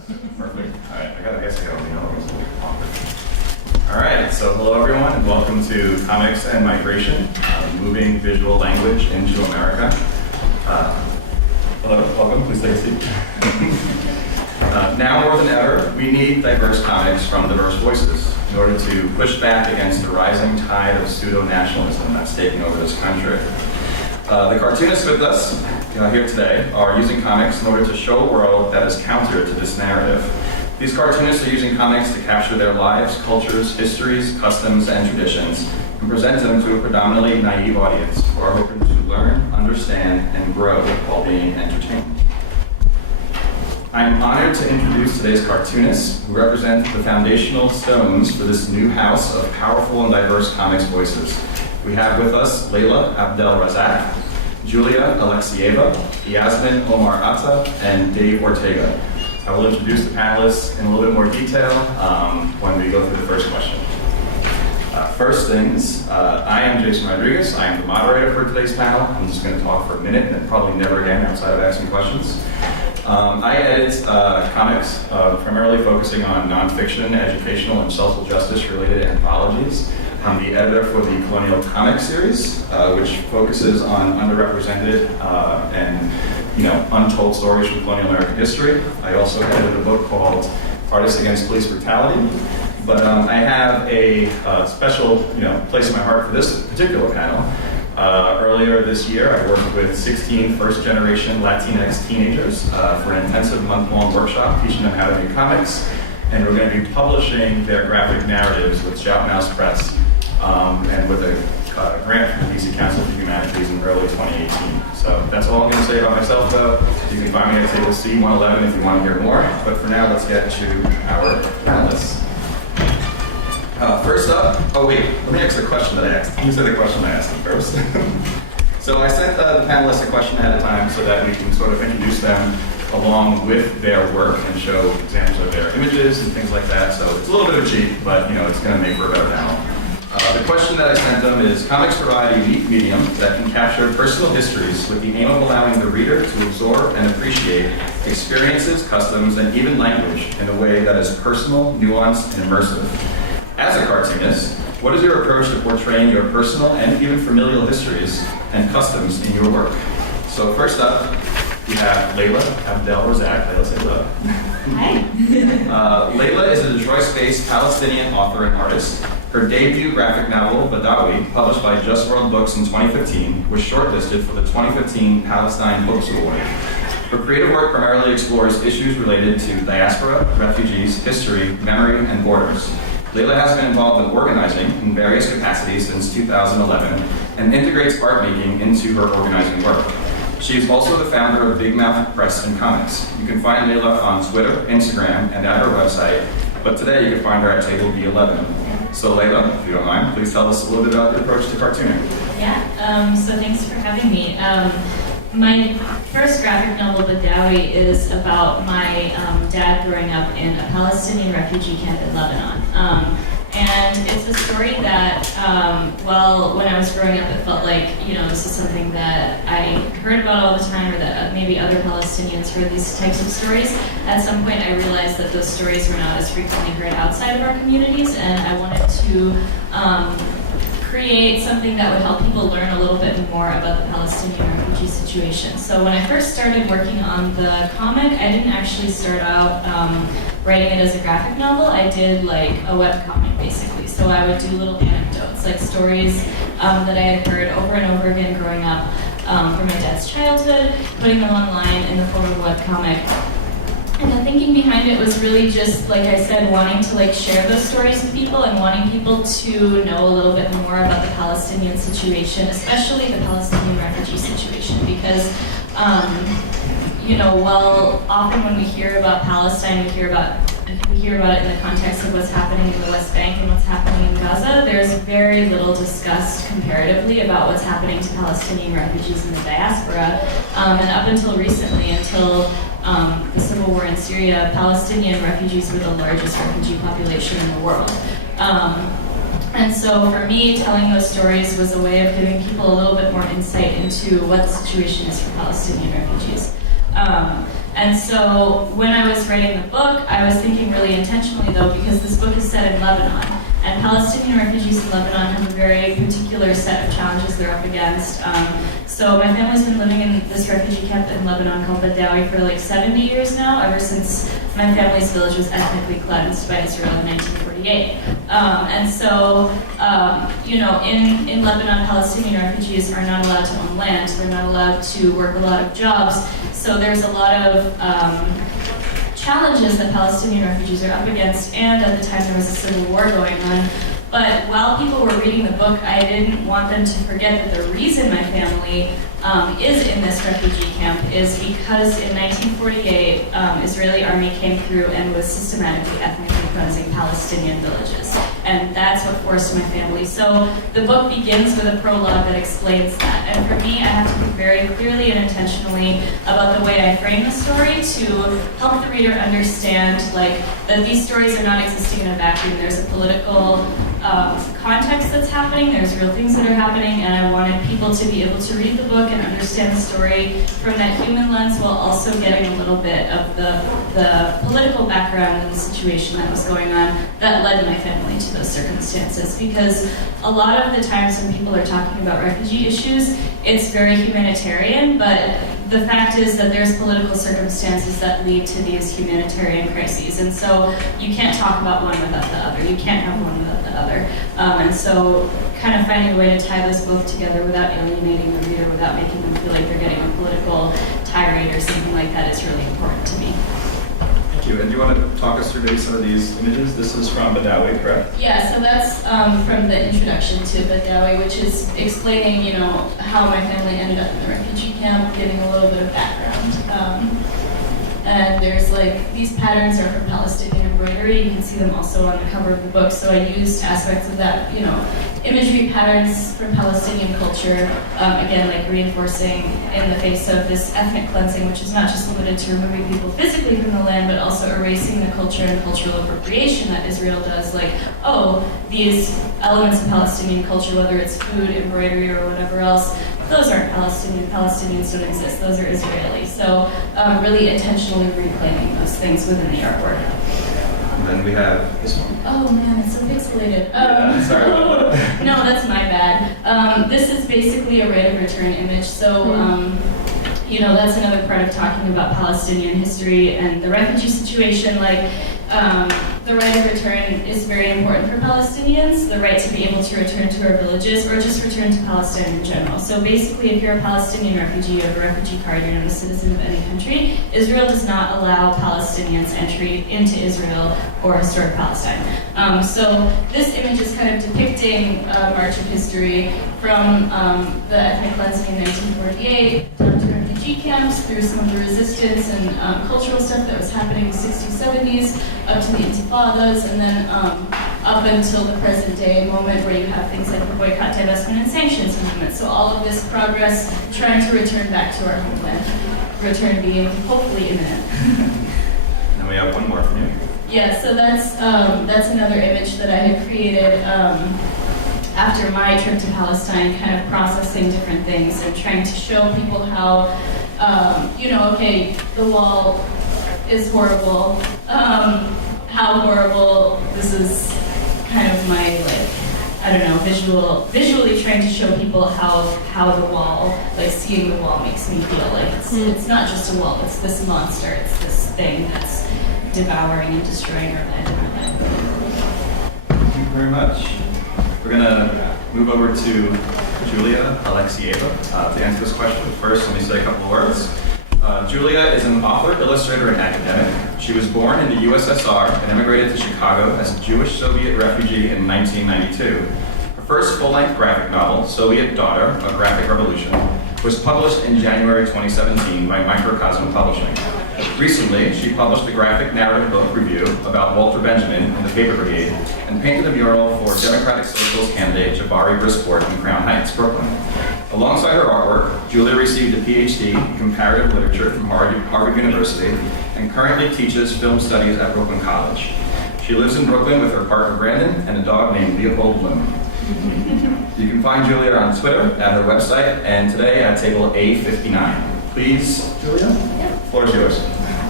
Perfect. All right, I guess I gotta lean over. It's a little awkward. All right, so hello everyone, and welcome to Comics and Migration, Moving Visual Language into America. Hello, welcome, please take a seat. Now more than ever, we need diverse comics from diverse voices in order to push back against the rising tide of pseudo-nationalism that's taking over this country. The cartoonists with us here today are using comics in order to show a world that is counter to this narrative. These cartoonists are using comics to capture their lives, cultures, histories, customs, and traditions, and present them to a predominantly naive audience who are hoping to learn, understand, and grow while being entertained. I am honored to introduce today's cartoonists who represent the foundational stones for this new house of powerful and diverse comics voices. We have with us Leila Abdelrazaq, Julia Alekseyeva, Iasmin Omar Ata, and Dave Ortega. I will introduce the panelists in a little bit more detail when we go through the first question. First things, I am Jason Rodriguez. I am the moderator for today's panel. I'm just going to talk for a minute and then probably never again outside of asking questions. I edit comics, primarily focusing on nonfiction, educational, and social justice related anthologies. I'm the editor for the Colonial Comics series, which focuses on underrepresented and untold stories from colonial American history. I also edited a book called Artists Against Police Brutality. But I have a special place in my heart for this particular panel. Earlier this year, I worked with 16 first-generation Latinx teenagers for an intensive month-long workshop teaching them how to make comics. And we're going to be publishing their graphic narratives with Shout Mouse Press and with a grant from the DC Council for Humanities in early 2018. So that's all I'm going to say about myself, though. You can find me at table C111 if you want to hear more. But for now, let's get to our panelists. First up, let me ask the question that I asked. Let me say the question I asked them first. So I sent the panelists a question ahead of time so that we can sort of introduce them along with their work and show examples of their images and things like that. So it's a little bit of a cheat, but it's going to make for a better panel. The question that I sent them is, comics provide a unique medium that can capture personal histories with the aim of allowing the reader to absorb and appreciate experiences, customs, and even language in a way that is personal, nuanced, and immersive. As a cartoonist, what is your approach to portraying your personal and even familial histories and customs in your work? So first up, we have Leila Abdelrazaq. Leila, say hello. Hi. Leila is a Detroit-based Palestinian author and artist. Her debut graphic novel, Badawi, published by Just World Books in 2015, was shortlisted for the 2015 Palestine Books Award. Her creative work primarily explores issues related to diaspora, refugees, history, memory, and borders. Leila has been involved in organizing in various capacities since 2011 and integrates art making into her organizing work. She is also the founder of Big Mouth Press and Comics. You can find Leila on Twitter, Instagram, and at her website, but today you can find her at table B11. So Leila, if you don't mind, please tell us a little bit about your approach to cartooning. Yeah, so thanks for having me. My first graphic novel, Badawi, is about my dad growing up in a Palestinian refugee camp in Lebanon. And it's a story that, when I was growing up, it felt like, this is something that I heard about all the time, or that maybe other Palestinians heard these types of stories. At some point, I realized that those stories were not as frequently heard outside of our communities, and I wanted to create something that would help people learn a little bit more about the Palestinian refugee situation. So when I first started working on the comic, I didn't actually start out writing it as a graphic novel. I did like a web comic basically. So I would do little anecdotes, like stories that I had heard over and over again growing up from my dad's childhood, putting them online in the form of a web comic. And the thinking behind it was really just, like I said, wanting to share those stories with people and wanting people to know a little bit more about the Palestinian situation, especially the Palestinian refugee situation, because while often when we hear about Palestine, we hear about it in the context of what's happening in the West Bank and what's happening in Gaza, there's very little discussed comparatively about what's happening to Palestinian refugees in the diaspora. And up until recently, until the civil war in Syria, Palestinian refugees were the largest refugee population in the world. And so for me, telling those stories was a way of giving people a little bit more insight into what the situation is for Palestinian refugees. And so when I was writing the book, I was thinking really intentionally though, because this book is set in Lebanon. And Palestinian refugees in Lebanon have a very particular set of challenges they're up against. So my family's been living in this refugee camp in Lebanon called Badawi for like 70 years now, ever since my family's village was ethnically cleansed by Israel in 1948. And so, you know, in Lebanon, Palestinian refugees are not allowed to own land. They're not allowed to work a lot of jobs. So there's a lot of challenges that Palestinian refugees are up against, and at the time there was a civil war going on. But while people were reading the book, I didn't want them to forget that the reason my family is in this refugee camp is because in 1948, Israeli army came through and was systematically ethnically cleansing Palestinian villages. And that's what forced my family. So the book begins with a prologue that explains that. And for me, I have to think very clearly and intentionally about the way I frame the story to help the reader understand like that these stories are not existing in a vacuum. There's a political context that's happening, there's real things that are happening, and I wanted people to be able to read the book and understand the story from that human lens while also getting a little bit of the political background and the situation that was going on that led my family to those circumstances. Because a lot of the times when people are talking about refugee issues, it's very humanitarian, but the fact is that there's political circumstances that lead to these humanitarian crises. And so you can't talk about one without the other. You can't have one without the other. And so kind of finding a way to tie this both together without alienating the reader, without making them feel like they're getting a political tirade or something like that is really important to me. Thank you. And do you want to talk us through maybe some of these images? This is from Badawi, correct? Yeah, so that's from the introduction to Badawi, which is explaining, you know, how my family ended up in the refugee camp, giving a little bit of background. And there's like, these patterns are from Palestinian embroidery. You can see them also on the cover of the book. So I used aspects of that, you know, imagery patterns from Palestinian culture, again, like reinforcing in the face of this ethnic cleansing, which is not just limited to removing people physically from the land, but also erasing the culture and cultural appropriation that Israel does. Like, oh, these elements of Palestinian culture, whether it's food, embroidery, or whatever else, those aren't Palestinian. Palestinians don't exist. Those are Israeli. So really intentionally reclaiming those things within the artwork. And then we have this one. Oh man, it's so pixelated. Yeah, sorry about that. No, that's my bad. This is basically a right of return image. So, you know, that's another part of talking about Palestinian history and the refugee situation. Like, the right of return is very important for Palestinians, the right to be able to return to our villages or just return to Palestine in general. So basically, if you're a Palestinian refugee, you have a refugee card, you're not a citizen of any country, Israel does not allow Palestinians entry into Israel or historic Palestine. So this image is kind of depicting a march of history from the ethnic cleansing in 1948 down to refugee camps, through some of the resistance and cultural stuff that was happening in the 60s, 70s, up to the Intifadas, and then up until the present day moment where you have things like the boycott, divestment, and sanctions movement. So all of this progress trying to return back to our homeland, return being hopefully imminent. And we have one more from you. Yeah, so that's another image that I had created after my trip to Palestine, kind of processing different things and trying to show people how, you know, okay, the wall is horrible. How horrible, this is kind of my, like, I don't know, visually trying to show people how the wall, like seeing the wall makes me feel like it's not just a wall, it's this monster, it's this thing that's devouring and destroying our land. Thank you very much. We're going to move over to Julia Alekseyeva to answer this question. First, let me say a couple of words. Julia is an author, illustrator, and academic. She was born in the USSR and immigrated to Chicago as a Jewish Soviet refugee in 1992. Her first full-length graphic novel, Soviet Daughter, A Graphic Revolution, was published in January 2017 by Microcosm Publishing. Recently, she published a graphic narrative book review about Walter Benjamin and the Paper Brigade, and painted a mural for Democratic Socialist candidate Jabari Brisport in Crown Heights, Brooklyn. Alongside her artwork, Julia received a PhD in comparative literature from Harvard University and currently teaches film studies at Brooklyn College. She lives in Brooklyn with her partner Brandon and a dog named Leopold Bloom. You can find Julia on Twitter, at her website, and today at table A59. Please, Julia, the floor is yours.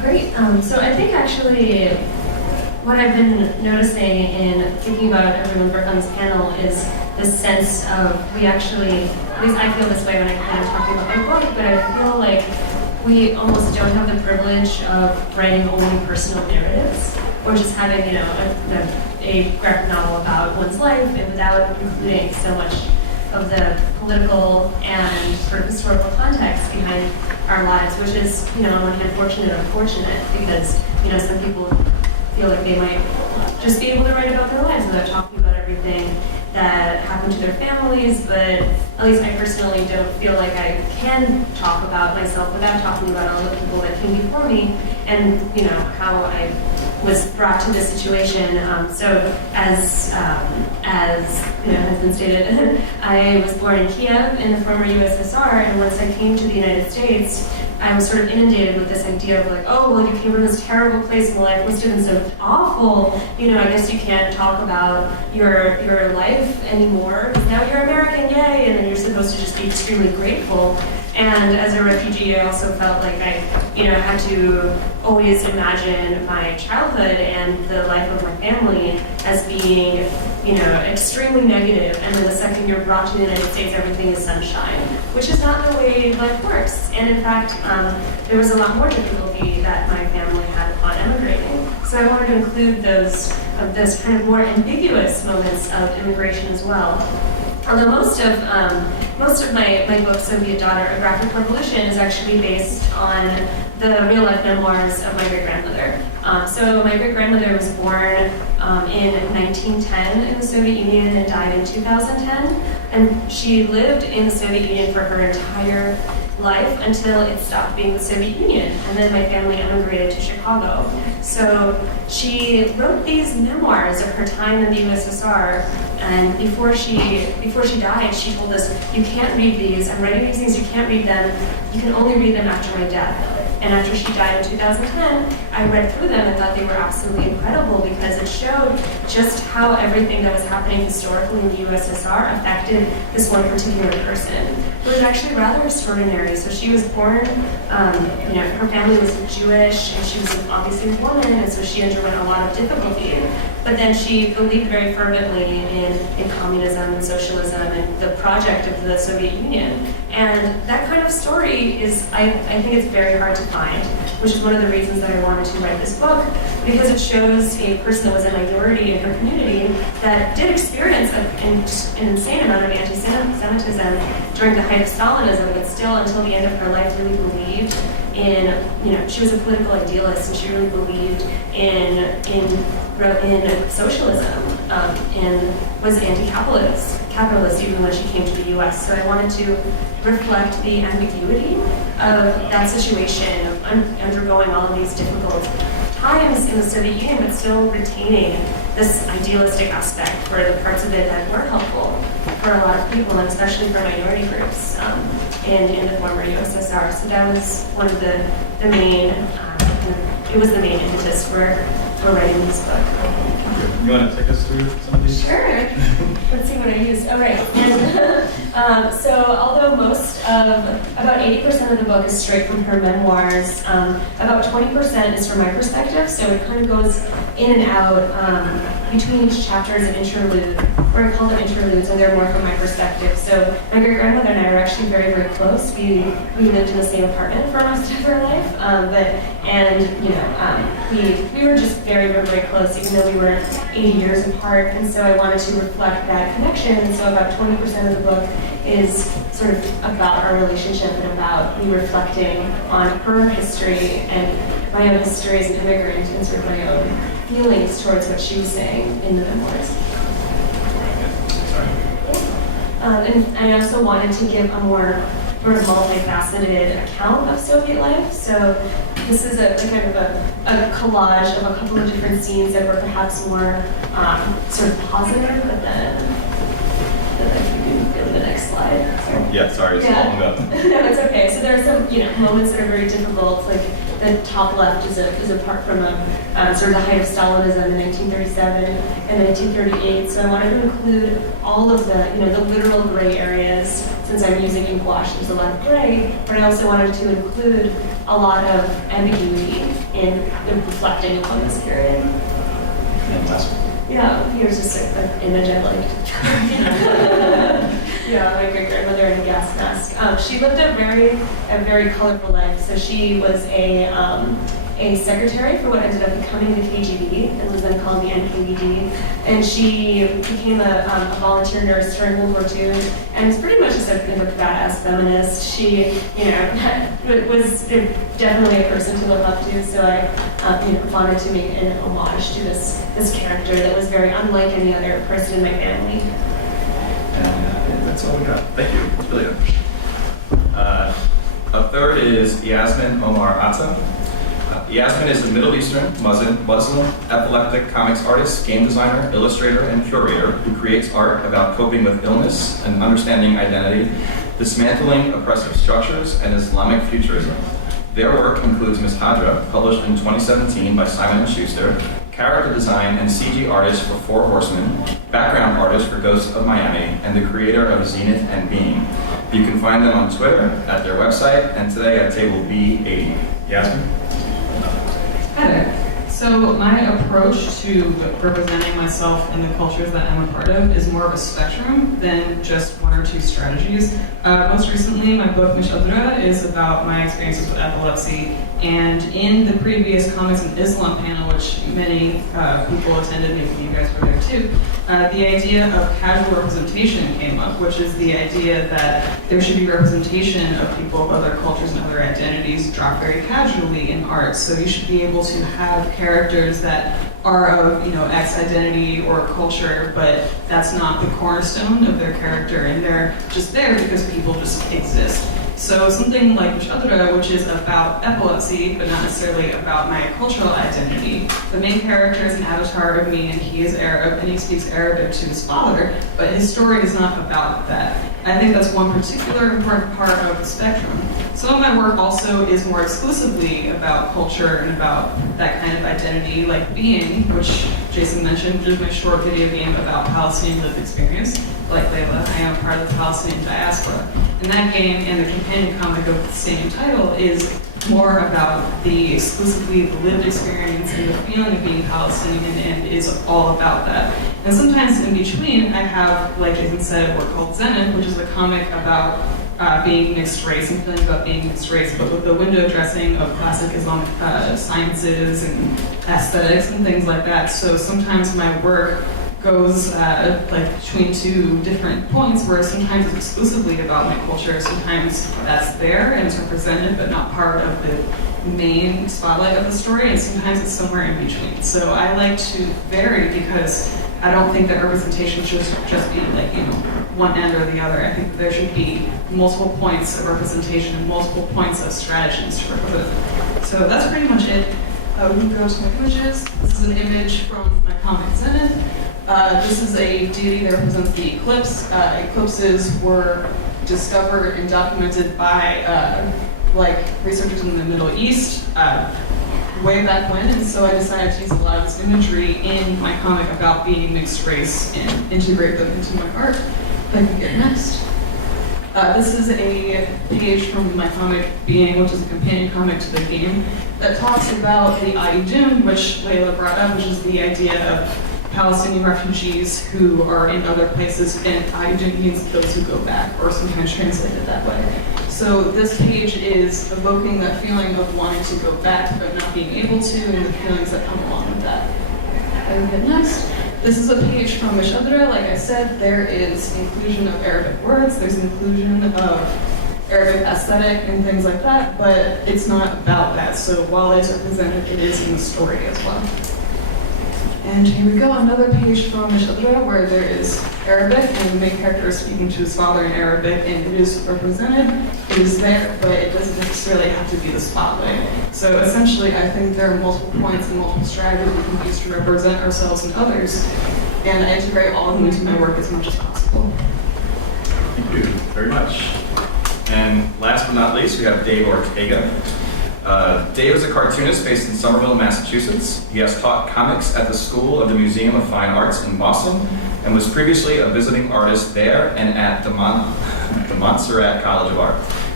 Great. So I think actually what I've been noticing in thinking about everyone's work on this panel is this sense of we actually, at least I feel this way when I'm talking about my book, but I feel like we almost don't have the privilege of writing only personal narratives or just having, a graphic novel about one's life and without including so much of the political and sort of historical context behind our lives, which is, on one hand, fortunate or unfortunate, because, some people feel like they might just be able to write about their lives without talking about everything that happened to their families, but at least I personally don't feel like I can talk about myself without talking about all the people that came before me and, how I was brought to this situation. So as has been stated, I was born in Kiev in the former USSR, and once I came to the United States, I was sort of inundated with this idea of like, oh, well, you came from this terrible place and life must have been so awful. I guess you can't talk about your life anymore because now you're American, yay, and then you're supposed to just be extremely grateful. And as a refugee, I also felt like I, had to always imagine my childhood and the life of my family as being, extremely negative. And then the second you're brought to the United States, everything is sunshine, which is not the way life works. And in fact, there was a lot more difficulty that my family had upon emigrating. So I wanted to include those kind of more ambiguous moments of immigration as well. Although most of my book, Soviet Daughter, A Graphic Revolution, is actually based on the real-life memoirs of my great-grandmother. So my great-grandmother was born in 1910 in the Soviet Union and died in 2010. And she lived in the Soviet Union for her entire life until it stopped being the Soviet Union. And then my family emigrated to Chicago. So she wrote these memoirs of her time in the USSR. And before she died, she told us, you can't read these. I'm writing these things, you can't read them. You can only read them after my death. And after she died in 2010, I read through them and thought they were absolutely incredible because it showed just how everything that was happening historically in the USSR affected this one particular person. It was actually rather extraordinary. So she was born, her family was Jewish, and she was obviously a woman, and so she underwent a lot of difficulty. But then she believed very fervently in communism and socialism and the project of the Soviet Union. And that kind of story is, I think it's very hard to find, which is one of the reasons that I wanted to write this book, because it shows a person that was a minority in her community that did experience an insane amount of anti-Semitism during the height of Stalinism, but still until the end of her life really believed in, she was a political idealist and she really believed in socialism and was anti-capitalist even when she came to the US. So I wanted to reflect the ambiguity of that situation of undergoing all of these difficult times in the Soviet Union, but still retaining this idealistic aspect for the parts of it that were helpful for a lot of people, and especially for minority groups in the former USSR. So that was one of the main, it was the main impetus for writing this book. You want to take us through some of these? Sure. Let's see what I used. All right. And, so although about 80% of the book is straight from her memoirs, about 20% is from my perspective, so it kind of goes in and out between each chapter is an interlude, or I call them interludes, and they're more from my perspective. So my great-grandmother and I were actually very, very close. We lived in the same apartment for most of her life, we were just very, very, very close, even though we were 80 years apart, and so I wanted to reflect that connection, and so about 20% of the book is sort of about our relationship and about me reflecting on her history and my own history as an immigrant and sort of my own feelings towards what she was saying in the memoirs. And I also wanted to give a more sort of multifaceted account of Soviet life. So this is a kind of a collage of a couple of different scenes that were perhaps more sort of positive, but then go to the next slide. Sorry. Yeah, sorry, it's long up. No, it's okay. So there are some moments that are very difficult. Like the top left is a part from sort of the height of Stalinism in 1937 and 1938. So I wanted to include all of the literal gray areas. Since I'm using ink wash, there's a lot of gray, but I also wanted to include a lot of ambiguity in reflecting upon this period. And last one. Yeah, here's just an image I liked. Yeah, my great grandmother in a gas mask. She lived a very colorful life. So she was a secretary for what ended up becoming the KGB and was then called the NKVD. And she became a volunteer nurse during World War II and was pretty much just a badass feminist. She, was definitely a person to look up to. So I, wanted to make an homage to this character that was very unlike any other person in my family. And that's all we got. Thank you, Julia. Up third is Iasmin Omar Ata. Iasmin is a Middle Eastern, Muslim, epileptic comics artist, game designer, illustrator, and curator who creates art about coping with illness and understanding identity, dismantling oppressive structures, and Islamic futurism. Their work includes Ms. Hadra, published in 2017 by Simon & Schuster, character design and CG artist for Four Horsemen, background artist for Ghosts of Miami, and the creator of Zenith and Being. You can find them on Twitter, at their website, and today at table B80. Yasmin? Hi there. So my approach to representing myself in the cultures that I'm a part of is more of a spectrum than just one or two strategies. Most recently, my book, Moderator, is about my experiences with epilepsy. And in the previous Comics and Islam panel, which many people attended, maybe you guys were there too, the idea of casual representation came up, which is the idea that there should be representation of people of other cultures and other identities dropped very casually in art. So you should be able to have characters that are of, X identity or culture, but that's not the cornerstone of their character, and they're just there because people just exist. So something like Moderator, which is about epilepsy, but not necessarily about my cultural identity. The main character is an avatar of me, and he is Arab, and he speaks Arabic to his father, but his story is not about that. I think that's one particular important part of the spectrum. Some of my work also is more exclusively about culture and about that kind of identity, like Being, which Jason mentioned, which is my short video game about Palestinian lived experience. Like Leila, I am part of the Palestinian diaspora. And that game and the companion comic of the same title is more about the exclusively the lived experience and the feeling of being Palestinian, and is all about that. And sometimes in between, I have, like Jason said, a work called Zenith, which is a comic about being mixed race and feeling about being mixed race, but with the window dressing of classic Islamic sciences and aesthetics and things like that. So sometimes my work goes between two different points, where sometimes it's exclusively about my culture, sometimes that's there and it's represented but not part of the main spotlight of the story, and sometimes it's somewhere in between. So I like to vary because I don't think that representation should just be one end or the other. I think that there should be multiple points of representation and multiple points of strategies to represent. So that's pretty much it. We can go to my images. This is an image from my comic Zenith. This is a deity that represents the eclipse. Eclipses were discovered and documented by researchers in the Middle East way back when, and so I decided to use a lot of this imagery in my comic about being mixed race and integrate them into my art. If I can get next. This is a page from my comic Being, which is a companion comic to the game, that talks about the Aydun, which Leila brought up, which is the idea of Palestinian refugees who are in other places, and Aydun means those who go back, or sometimes translated that way. So this page is evoking that feeling of wanting to go back but not being able to, and the feelings that come along with that. And then next, this is a page from Moderator. Like I said, there is inclusion of Arabic words, there's inclusion of Arabic aesthetic and things like that, but it's not about that. So while it's represented, it is in the story as well. And here we go, another page from Moderator where there is Arabic, and the main character is speaking to his father in Arabic, and it is represented, it is there, but it doesn't necessarily have to be the spotlight. So essentially, I think there are multiple points and multiple strategies we can use to represent ourselves and others, and I integrate all of them into my work as much as possible. Thank you very much. And last but not least, we have Dave Ortega. Dave is a cartoonist based in Somerville, Massachusetts. He has taught comics at the School of the Museum of Fine Arts in Boston, and was previously a visiting artist there and at the Montserrat College of Art.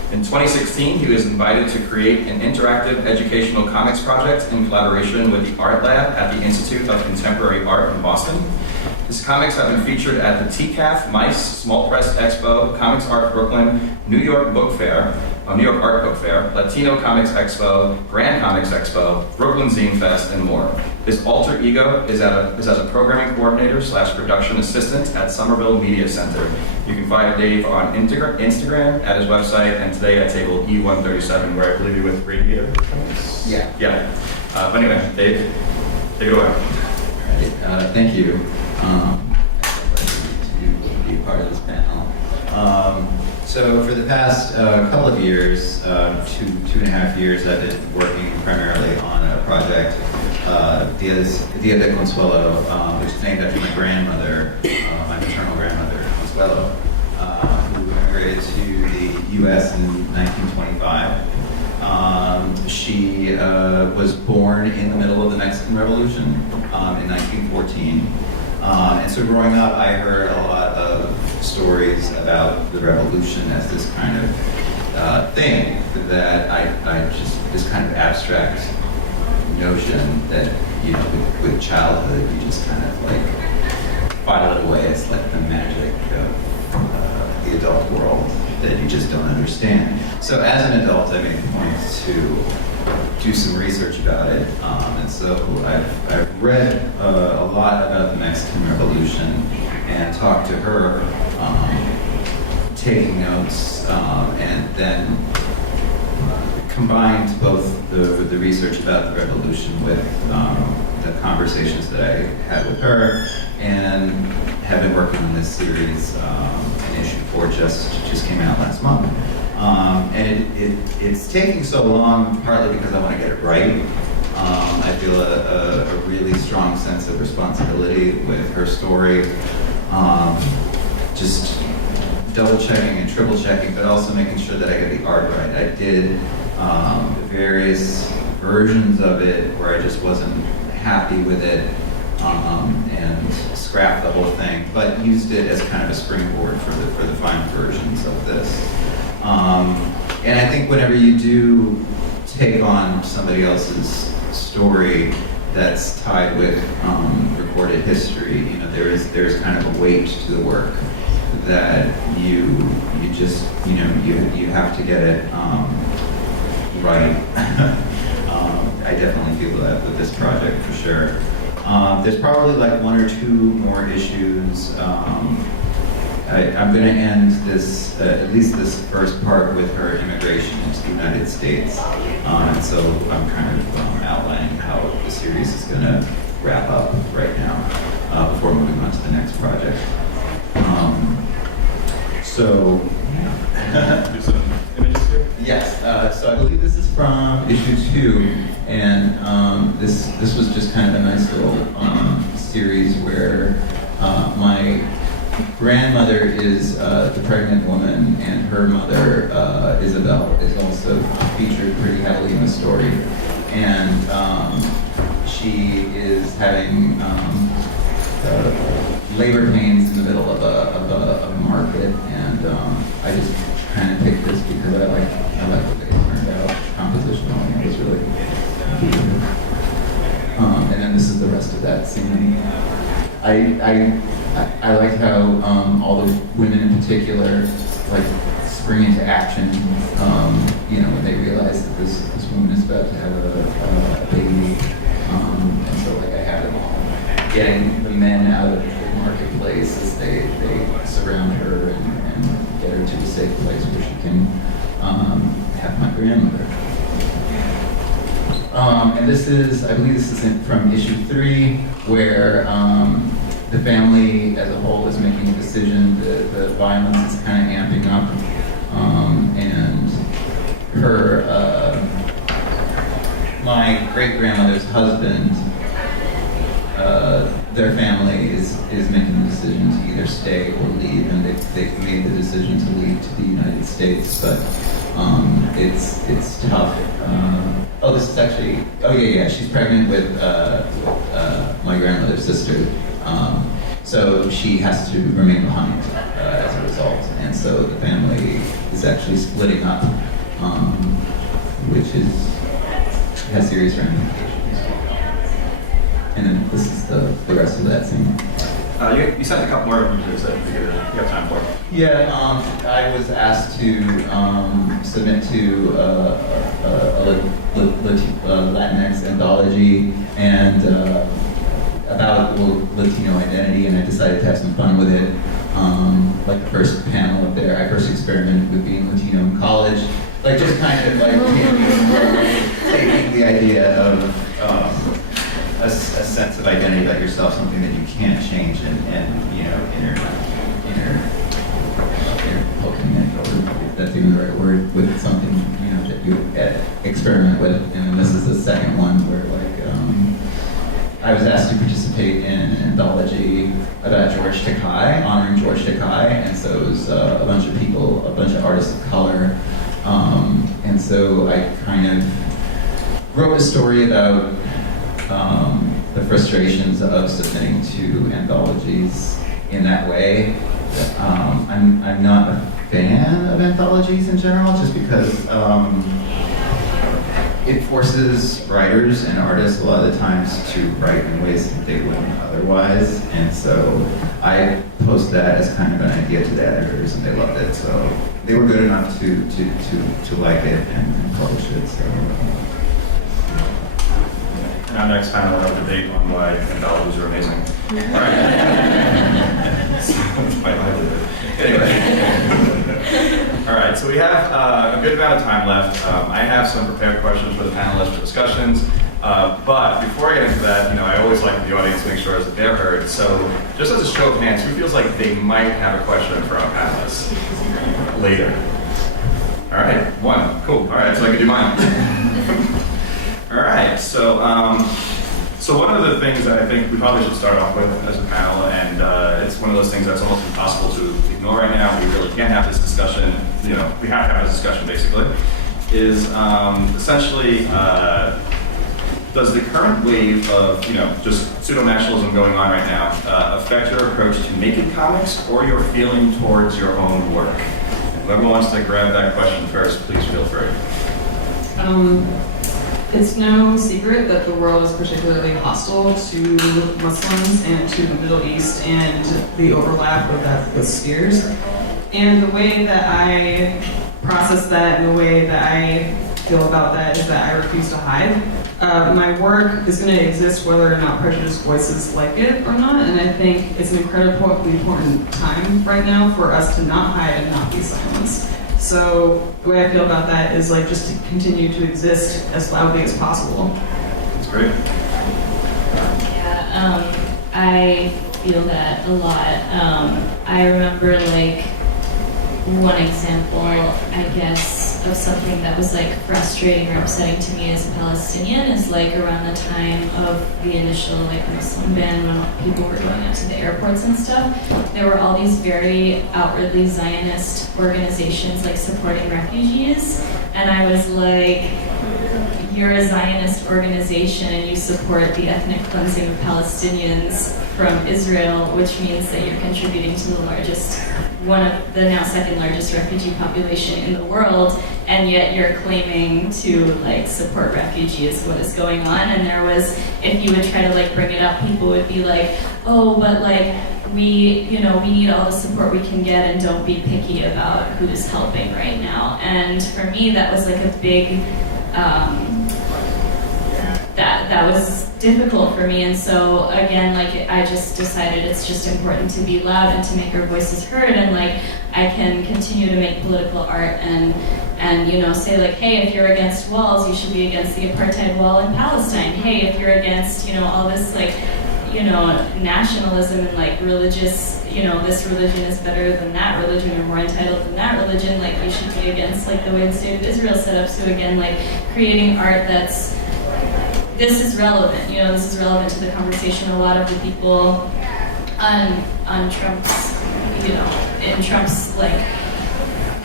In 2016, he was invited to create an interactive educational comics project in collaboration with the Art Lab at the Institute of Contemporary Art in Boston. His comics have been featured at the TCAF, MICE, Small Press Expo, Comics Art Brooklyn, New York Art Book Fair, Latino Comics Expo, Grand Comics Expo, Brooklyn Zine Fest, and more. His alter ego is as a programming coordinator / production assistant at Somerville Media Center. You can find Dave on Instagram, at his website, and today at table E137, where I believe you're with Radiator. Yeah. Yeah. But anyway, Dave, take it away. All right. Thank you. To be part of this panel. So for the past couple of years, two and a half years, I've been working primarily on a project, Dia de Consuelo, which is named after my grandmother, my maternal grandmother, Consuelo, who immigrated to the U.S. in 1925. She was born in the middle of the Mexican Revolution in 1914. And so growing up, I heard a lot of stories about the revolution as this kind of thing that I just, this kind of abstract notion that, you know, with childhood, you just kind of like file it away as like the magic of the adult world that you just don't understand. So as an adult, I made the point to do some research about it, and so I've read a lot about the Mexican Revolution and talked to her, taking notes, and then combined both the research about the revolution with the conversations that I had with her, and have been working on this series. An issue 4 just came out last month. And it's taking so long, partly because I want to get it right. I feel a really strong sense of responsibility with her story. Just double checking and triple checking, but also making sure that I get the art right. I did various versions of it where I just wasn't happy with it, and scrapped the whole thing, but used it as kind of a springboard for the final versions of this. And I think whenever you do take on somebody else's story that's tied with recorded history, you know, there's kind of a weight to the work that you just, you know, you have to get it right. I definitely feel that with this project for sure. There's probably like 1 or 2 more issues. I'm going to end this, at least this first part, with her immigration into the United States. And so I'm kind of outlining how the series is going to wrap up right now before moving on to the next project. So, Do some images here. yes, so I believe this is from issue 2, and this was just kind of a nice little series where my grandmother is the pregnant woman, and her mother, Isabel, is also featured pretty heavily in the story. And she is having labor pains in the middle of a market, and I just kind of picked this because I like the way it turned out compositionally. It was really beautiful. And then this is the rest of that scene. I like how all the women in particular like spring into action, you know, when they realize that this woman is about to have a baby, and so like I have them all getting the men out of the marketplace as they surround her and get her to a safe place where she can have my grandmother. And this is, I believe this is from issue 3, where the family as a whole is making a decision. The violence is kind of amping up, and her, my great-grandmother's husband, their family is making the decision to either stay or leave, and they've made the decision to leave to the United States, but it's tough. Oh, this is actually, oh yeah, she's pregnant with my grandmother's sister, so she has to remain behind. as a result. And so the family is actually splitting up, which has serious ramifications. And then this is the rest of that scene. You sent a couple more images that you have time for. Yeah, I was asked to submit to a Latinx anthology and about Latino identity, and I decided to have some fun with it. Like the first panel up there, I first experimented with being Latino in college, like just kind of like taking the idea of a sense of identity about yourself, something that you can't change, and you know, inner poking it, or if that's even the right word, with something, you know, that you experiment with. And this is the second one where I was asked to participate in an anthology about George Takei, honoring George Takei, and so it was a bunch of people, a bunch of artists of color, and so I kind of wrote a story about the frustrations of submitting to anthologies in that way. I'm not a fan of anthologies in general, just because it forces writers and artists a lot of the times to write in ways that they wouldn't otherwise. And so I posed that as kind of an idea to the editors, and they loved it. So they were good enough to like it and publish it. So. And our next panel will have a debate on why anthologies are amazing. All right. It's my livelihood. Anyway. All right, so we have a good amount of time left. I have some prepared questions for the panelists for discussions. But before I get into that, you know, I always like the audience to make sure that they're heard. So just as a show of hands, who feels like they might have a question for our panelists later? All right, one. Cool. All right, so I can do mine. All right, so one of the things that I think we probably should start off with as a panel, and it's one of those things that's almost impossible to ignore right now. We really can't have this discussion. You know, we have to have this discussion basically. Is essentially, does the current wave of just pseudo-nationalism going on right now affect your approach to making comics or your feeling towards your own work? Whoever wants to grab that question first, please feel free. It's no secret that the world is particularly hostile to Muslims and to the Middle East and the overlap of that with spheres. And the way that I process that and the way that I feel about that is that I refuse to hide. My work is going to exist whether or not prejudiced voices like it or not, and I think it's an incredibly important time right now for us to not hide and not be silenced. So the way I feel about that is like just to continue to exist as loudly as possible. That's great. Yeah, I feel that a lot. I remember like one example, I guess, of something that was like frustrating or upsetting to me as a Palestinian is like around the time of the initial like Muslim ban when people were going out to the airports and stuff. There were all these very outwardly Zionist organizations like supporting refugees, and I was like, you're a Zionist organization and you support the ethnic cleansing of Palestinians from Israel, which means that you're contributing to the one of the now second largest refugee population in the world, and yet you're claiming to like support refugees. What is going on? And there was, if you would try to like bring it up, people would be like, oh, but like we need all the support we can get and don't be picky about who's helping right now. And for me, that was like a big, that was difficult for me. And so again, like I just decided it's just important to be loud and to make our voices heard, and like I can continue to make political art and say like, hey, if you're against walls, you should be against the apartheid wall in Palestine. Hey, if you're against all this like nationalism and like religious, this religion is better than that religion or more entitled than that religion, like you should be against like the way the state of Israel set up. So again, like creating art this is relevant, this is relevant to the conversation. A lot of the people on Trump's, in Trump's like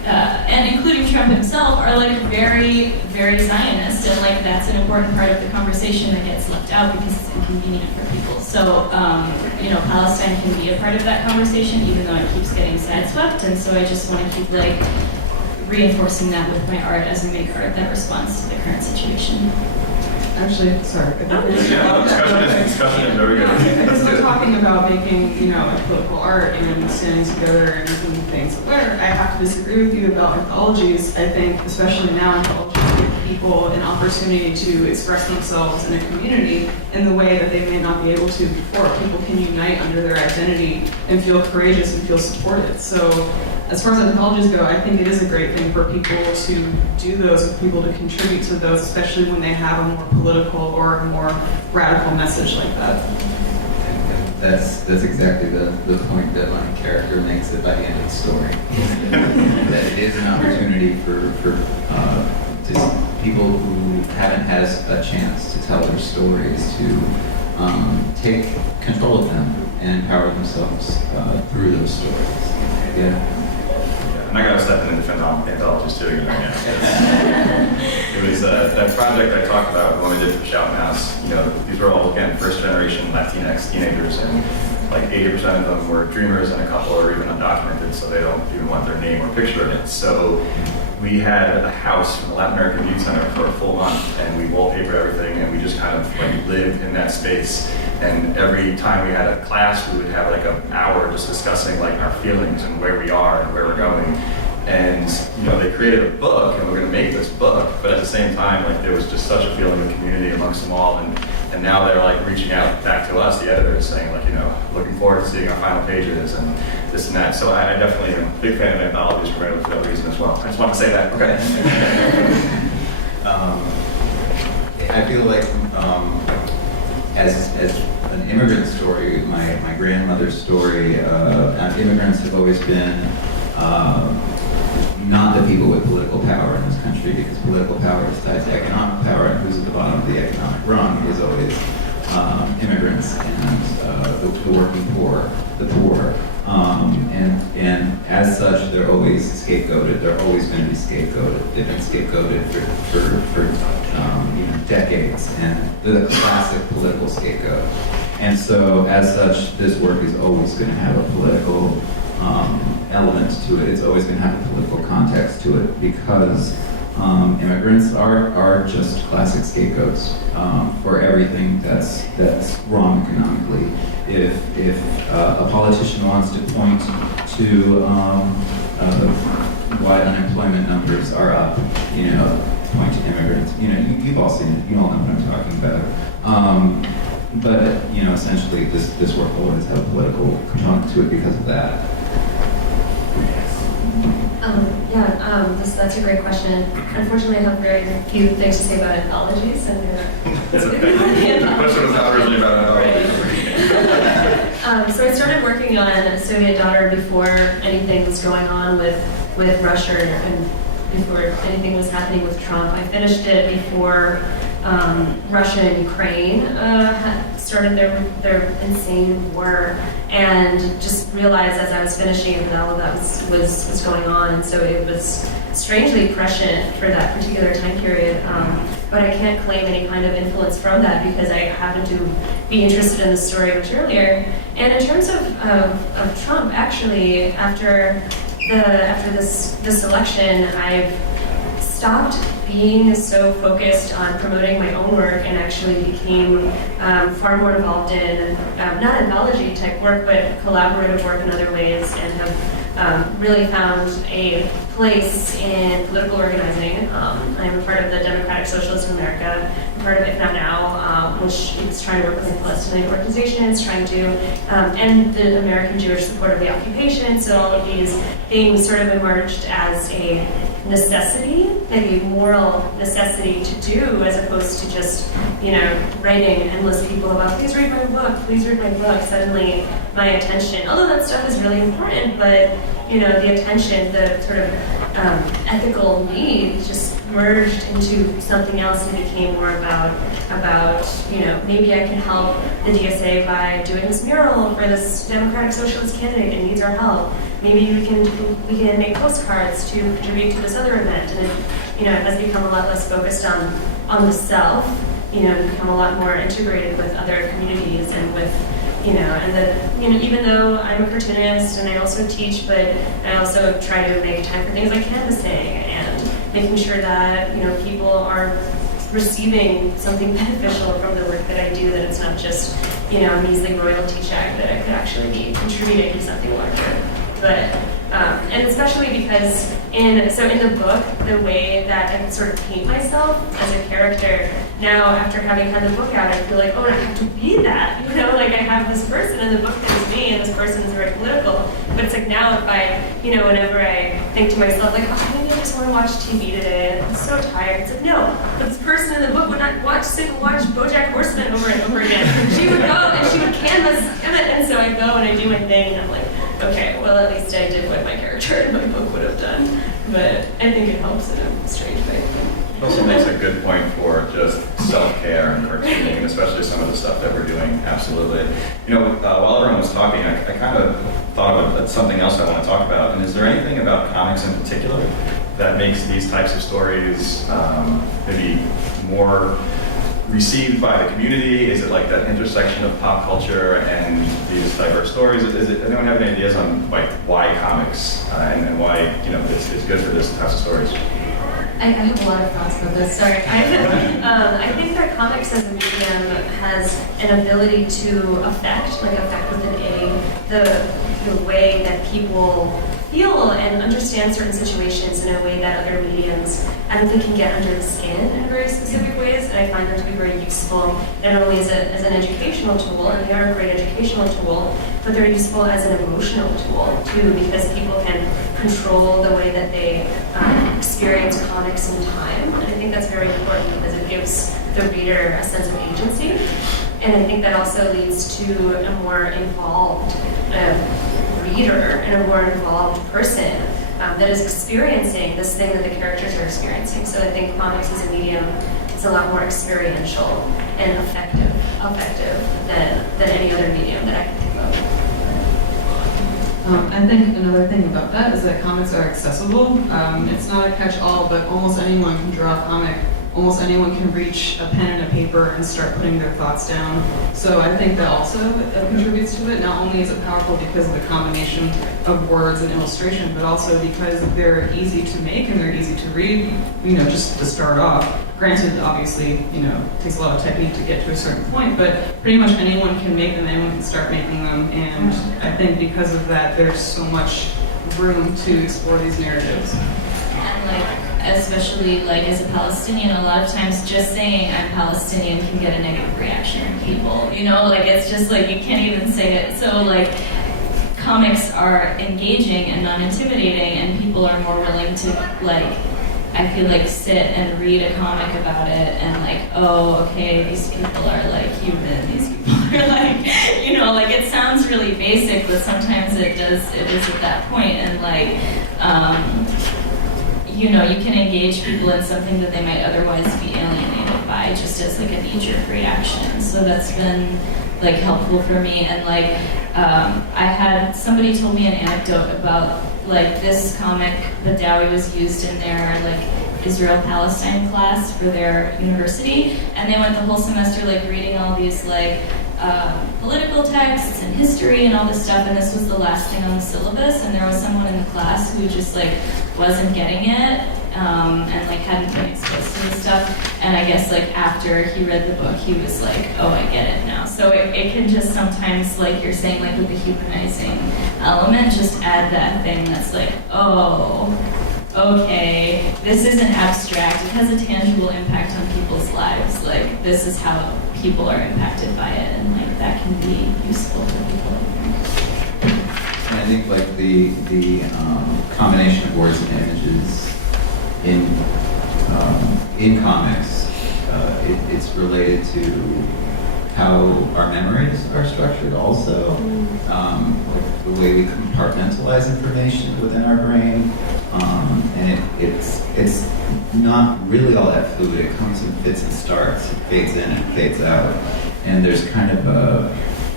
and including Trump himself, are like very, very Zionist, and like that's an important part of the conversation that gets left out because it's inconvenient for people. So, Palestine can be a part of that conversation, even though it keeps getting sideswept. And so I just want to keep like reinforcing that with my art as I make art that responds to the current situation. Actually, sorry. Discussion is very good. Because we're talking about making, like political art and standing together and doing things. Where I have to disagree with you about anthologies. I think, especially now, anthologies give people an opportunity to express themselves in a community in the way that they may not be able to before. People can unite under their identity and feel courageous and feel supported. So, as far as anthologies go, I think it is a great thing for people to do those, for people to contribute to those, especially when they have a more political or a more radical message like that. And that's exactly the point that my character makes at the end of the story. That it is an opportunity for just people who haven't had a chance to tell their stories to take control of them and empower themselves through those stories. Yeah. And I gotta step in and defend anthologies too. It was that project I talked about when we did for Shout Mouse. These were all, again, first generation Latinx teenagers, and like 80% of them were dreamers, and a couple are even undocumented, so they don't even want their name or picture in it. So we had a house from the Latin American Youth Center for a full month, and we wallpapered everything, and we just kind of like lived in that space. And every time we had a class, we would have like an hour just discussing like our feelings and where we are and where we're going. And they created a book, and we're going to make this book, but at the same time, like there was just such a feeling of community amongst them all. And now they're like reaching out back to us, the editors, saying like, looking forward to seeing our final pages and this and that. So I definitely am a big fan of anthologies for that reason as well. I just want to say that. Okay. I feel like as an immigrant story, my grandmother's story, immigrants have always been not the people with political power in this country, because political power is tied to economic power, and who's at the bottom of the economic rung is always immigrants and the working poor, the poor. And as such, they're always scapegoated. They're always going to be scapegoated. They've been scapegoated for decades, and they're the classic political scapegoat. And so, as such, this work is always going to have a political element to it. It's always going to have a political context to it, because immigrants are just classic scapegoats for everything that's wrong economically. If a politician wants to point to why unemployment numbers are up, point to immigrants. You've all seen it. You all know what I'm talking about. But essentially, this work will always have a political component to it because of that. That's a great question. Unfortunately, I have very few things to say about anthologies, and the question was not originally about anthologies. So I started working on Soviet Daughter before anything was going on with Russia, and before anything was happening with Trump. I finished it before Russia and Ukraine started their insane war, and just realized as I was finishing it that all of that was going on, and so it was strangely prescient for that particular time period. But I can't claim any kind of influence from that because I happened to be interested in the story much earlier. And in terms of Trump, actually, after this election, I've stopped being so focused on promoting my own work and actually became far more involved in not anthology type work, but collaborative work in other ways, and have really found a place in political organizing. I'm a part of the Democratic Socialists of America, I'm part of If Not Now, which is trying to work with Palestinian organizations, trying to end the American Jewish support of the occupation. So all of these things sort of emerged as a necessity, like a moral necessity to do, as opposed to just, writing endless people about, please read my book, suddenly my attention, although that stuff is really important, but, the attention, the sort of ethical need just merged into something else and became more about, maybe I can help the DSA by doing this mural for this Democratic Socialist candidate that needs our help. maybe we can make postcards to contribute to this other event, and it has become a lot less focused on the self, and become a lot more integrated with other communities and with, and that, even though I'm a cartoonist and I also teach, but I also try to make time for things like canvassing and making sure that, people are receiving something beneficial from the work that I do, that it's not just, a measly royalty check, that I could actually be contributing to something larger. But, and especially because in the book, the way that I sort of paint myself as a character, now after having had the book out, I feel like, oh, I have to be that, like I have this person in the book that is me, and this person is very political. But it's like now if I, whenever I think to myself, like, oh, maybe I just want to watch TV today, I'm so tired. It's like, no, but this person in the book would not sit and watch BoJack Horseman over and over again. She would go and she would canvas it, and so I go and I do my thing, and I'm like, okay, well, at least I did what my character in my book would have done. But I think it helps in a strange way. It also makes a good point for just self-care and cartooning, and especially some of the stuff that we're doing, absolutely. While everyone was talking, I kind of thought of something else I want to talk about. And is there anything about comics in particular that makes these types of stories maybe more received by the community? Is it like that intersection of pop culture and these diverse stories? Anyone have any ideas on why comics and why it's good for this types of stories? I have a lot of thoughts about this. Sorry. I think that comics as a medium has an ability to affect within the way that people feel and understand certain situations in a way that other mediums, I don't think, can get under the skin in very specific ways, and I find them to be very useful, not only as an educational tool, and they are a great educational tool, but they're useful as an emotional tool, too, because people can control the way that they experience comics in time, and I think that's very important because it gives the reader a sense of agency, and I think that also leads to a more involved reader and a more involved person that is experiencing this thing that the characters are experiencing. So I think comics as a medium is a lot more experiential and effective than any other medium that I can think of. I think another thing about that is that comics are accessible. It's not a catch-all, but almost anyone can draw a comic. Almost anyone can reach a pen and a paper and start putting their thoughts down. So I think that also contributes to it. Not only is it powerful because of the combination of words and illustration, but also because they're easy to make and they're easy to read, just to start off. Granted, obviously, it takes a lot of technique to get to a certain point, but pretty much anyone can make them, anyone can start making them, and I think because of that, there's so much room to explore these narratives. And especially as a Palestinian, a lot of times just saying I'm Palestinian can get a negative reaction from people. It's just you can't even say it. So comics are engaging and non-intimidating, and people are more willing to I feel sit and read a comic about it and oh, okay, these people are human, these people are it sounds really basic, but sometimes it is at that point, and you can engage people in something that they might otherwise be alienated by, just as a knee-jerk reaction. So that's been helpful for me. And I had somebody told me an anecdote about this comic, Badawi, was used in their Israel-Palestine class for their university, and they went the whole semester reading all these political texts and history and all this stuff, and this was the last thing on the syllabus, and there was someone in the class who just wasn't getting it, and hadn't been exposed to this stuff, and I guess after he read the book, he was oh, I get it now. So it can just sometimes, you're saying, with the humanizing element, just add that thing that's oh, okay, this isn't abstract, it has a tangible impact on people's lives, this is how people are impacted by it, and that can be useful for people. And I think the combination of words and images in comics, it's related to how our memories are structured also, the way we compartmentalize information within our brain, and it's not really all that fluid. It comes in fits and starts. It fades in and fades out, and there's kind of a